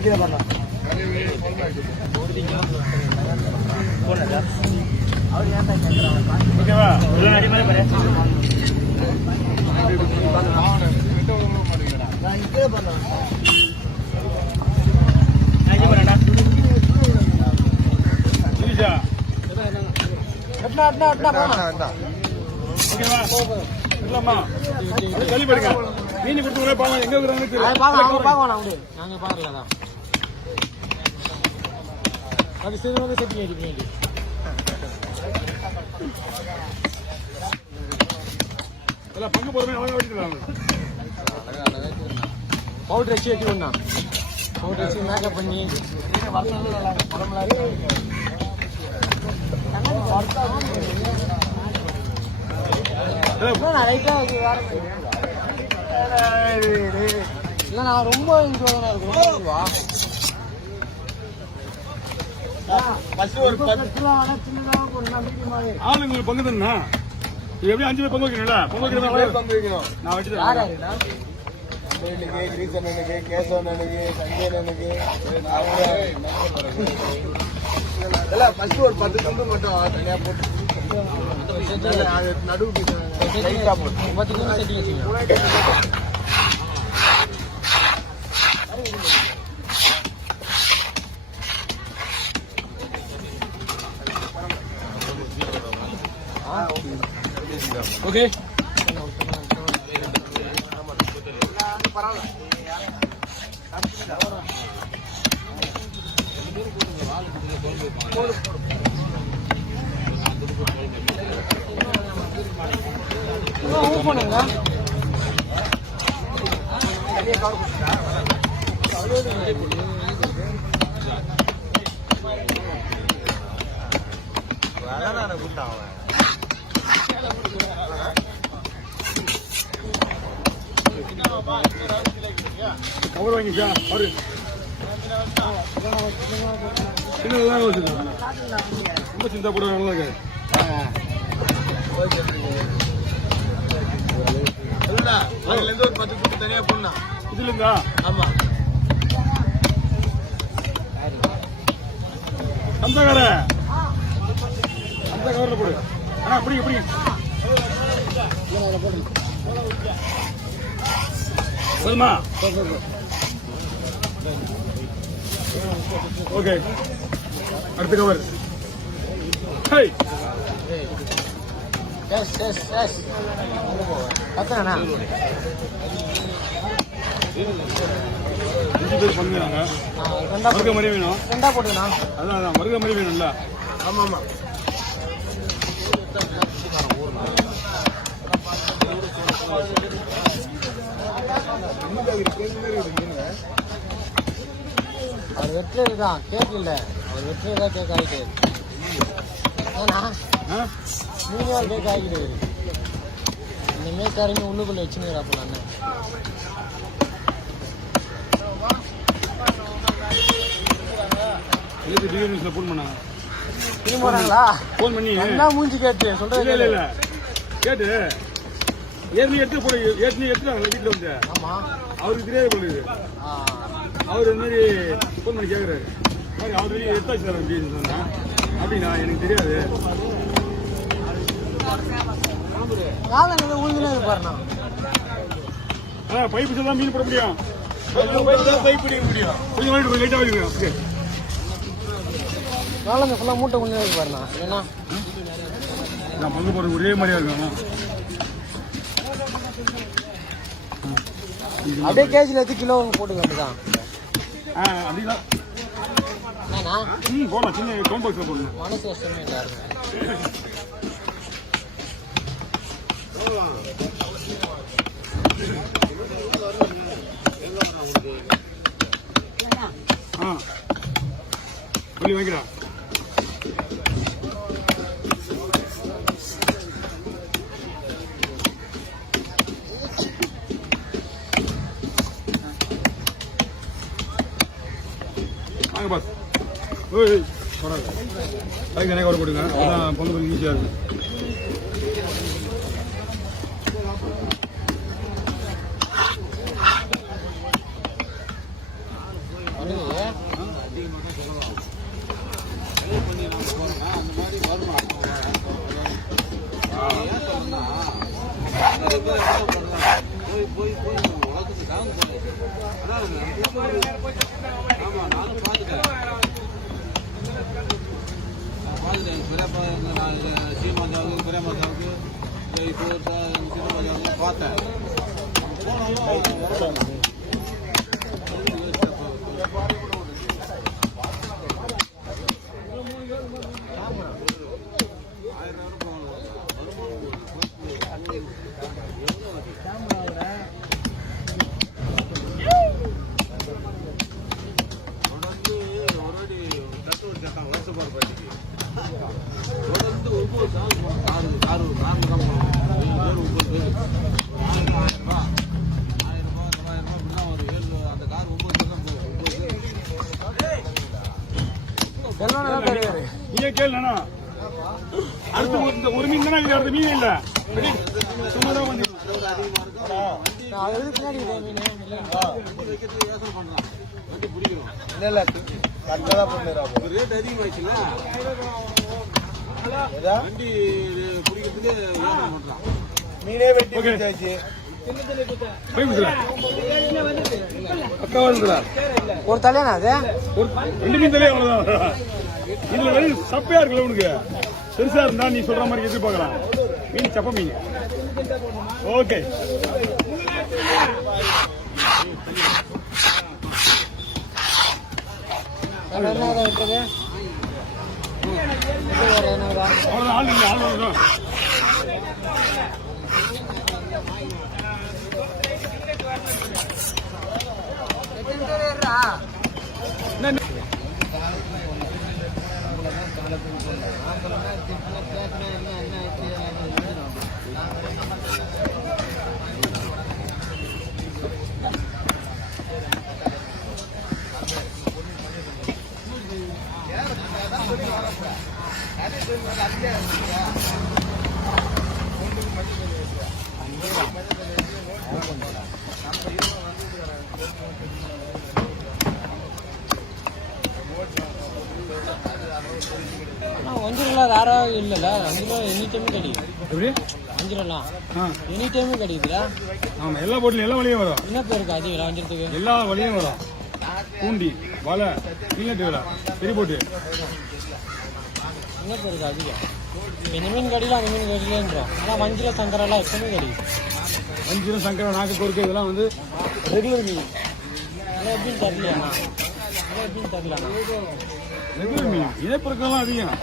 ஓகேவா மீன் கொடுத்து பாங்க எங்க நாங்க பாக்கல அது சரி செட்டிங் ஆயிடுச்சு பங்கு போறமே பவுடர் வச்சு வைக்கணும்னா பவுடர் வச்சு மேக்கப் பண்ணி இல்ல நான் ரொம்ப இருக்கும் ஆளுங்களுக்கு பங்கு தானே எப்படி 5 பேர் பங்கு வைக்கணும்ல பங்கு வைக்கணும் நான் வச்சுட்டேன் ஒரு 10 துண்டு மட்டும் தனியா போட்டு நடுவு 10 துண்டு செட்டிங் ஓகே பண்ணுங்க கவர் வாங்கிச்சா பாரு சின்னதான் வச்சுக்கோங்க ரொம்ப சிந்தா போட நல்லா இருக்கு அதுல இருந்து ஒரு 10 துண்டு தனியா போடணும் இதுல இருந்தா ஆமா அந்த கவர்ல போடு ஆனா அப்படி சொல்லுமா ஓகே அடுத்த கவர் ஹே எஸ் பத்தனா 5 பேர் பண்ணுறாங்க மருக மாதிரி வேணும் ரெண்டா போட்டுனா அதான் மருக மாதிரி வேணும்ல ஆமா ஆமா அவர் வெற்றி தான் கேக் இல்ல அவர் வெற்றி தான் கேக் ஆகிட்டு ஏன்னா நீங்க கேக் ஆகிட்டு இனிமே கரைஞ்சி உள்ளுக்குள்ள வச்சுங்கிறாப்ப நான் டிவிஎஸ்ல ஃபோன் பண்ணா போறாங்களா ஃபோன் பண்ணி என்ன மூஞ்சி கேட்டு சொல்றது இல்ல கேட்டு ஏற்கனவே எடுத்துறாங்க வீட்டுல வந்து ஆமா அவருக்கு தெரியாது போலுது அவர் இந்த மாதிரி ஃபோன் பண்ணி கேட்கறாரு ஆல்ரெடி எடுத்தாச்சு சார் அப்படின்னு சொன்னா அப்படின்னா எனக்கு தெரியாது பாருண்ணா பைப்பு சொல்லலாம் மீன் போட முடியும் பைப் பிடிக்க முடியும் கொஞ்சம் லைட்டா வைக்கணும் ஓகே நாளைக்கு ஃபுல்லாக மூட்டை கொஞ்சம் பாருண்ணா ஏன்னா நான் பங்கு போடுறது ஒரே மாதிரியா இருக்கும் அப்படியே கேஜில் எடுத்து கிலோ போட்டுக்க அப்படிதான் அப்படிதான் என்னண்ணா போடலாம் சின்ன டோன் பாக்ஸில் போடணும் மனசு கஷ்டமே இல்லை சொல்லி வாங்கிடா வாங்க பாஸ் ஓய் வராங்க அதுக்கு எனக்கு வர போடுங்க அதான் பொங்கல் ஈஸியாக இருக்கும் சீமாஜாவுக்கு பிரேமாஜாவுக்கு இப்போ சின்னமாஜாவுக்கு பார்த்தேன். நீயே கேளுண்ணா. அடுத்து ஒரு மீன் தானே இது, அடுத்த மீன் இல்ல. சும்மா தான் வந்து இல்ல கரெக்டா பண்ணிடுறோம். ரேட் அதிகமாயிடுச்சுல்ல, வண்டி பிடிக்கிறதுக்கு வியாபாரம் பண்றான். மீனே வெட்டி வச்சாச்சு. ஒரு தலையாண்ணா அது ரெண்டு மீன் தலையே அவ்வளவுதான். இதுல வெறும் சப்பையா இருக்குல்ல உனக்கு, பெருசா இருந்தா நீ சொல்ற மாதிரி எதிர்பார்க்கலாம். மீன் சப்ப மீன். ஓகே என்ன இருக்குது அவ்வளவுதான். ஆள் இல்லை, ஆள் வருதான். வஞ்சிரம் வேற இல்லைல்ல, வஞ்சிரம் எனி டைமும் கிடைக்கும். எப்படி வஞ்சிரம்லாம் எனி டைமும் கிடைக்குதுல. ஆமா, எல்லா போட்டிலும் எல்லா வழியும் வரும். என்ன பேருக்கு அதிகம் வஞ்சிரத்துக்கு? எல்லா வழியும் வரும். பூண்டி, வலை, மீனட்டு வலை, பெரிய போட்டு. என்ன பேருக்கு அதிகம்? இந்த மீன் கடையில் அந்த மீன் கடையிலேன்றோம். ஆனால் வஞ்சிரம் சங்கரெல்லாம் எப்பவுமே கிடைக்கும். வஞ்சிரம், சங்கரா, நாக்கு பொறுக்கு இதெல்லாம் வந்து ரெகுலர் மீன். அதெல்லாம் எப்படின்னு தெரியலையாண்ணா, அதெல்லாம் எப்படின்னு தெரியலண்ணா. ரெகுலர் மீன். இணைப்பொருட்கள்லாம் அதிகம்.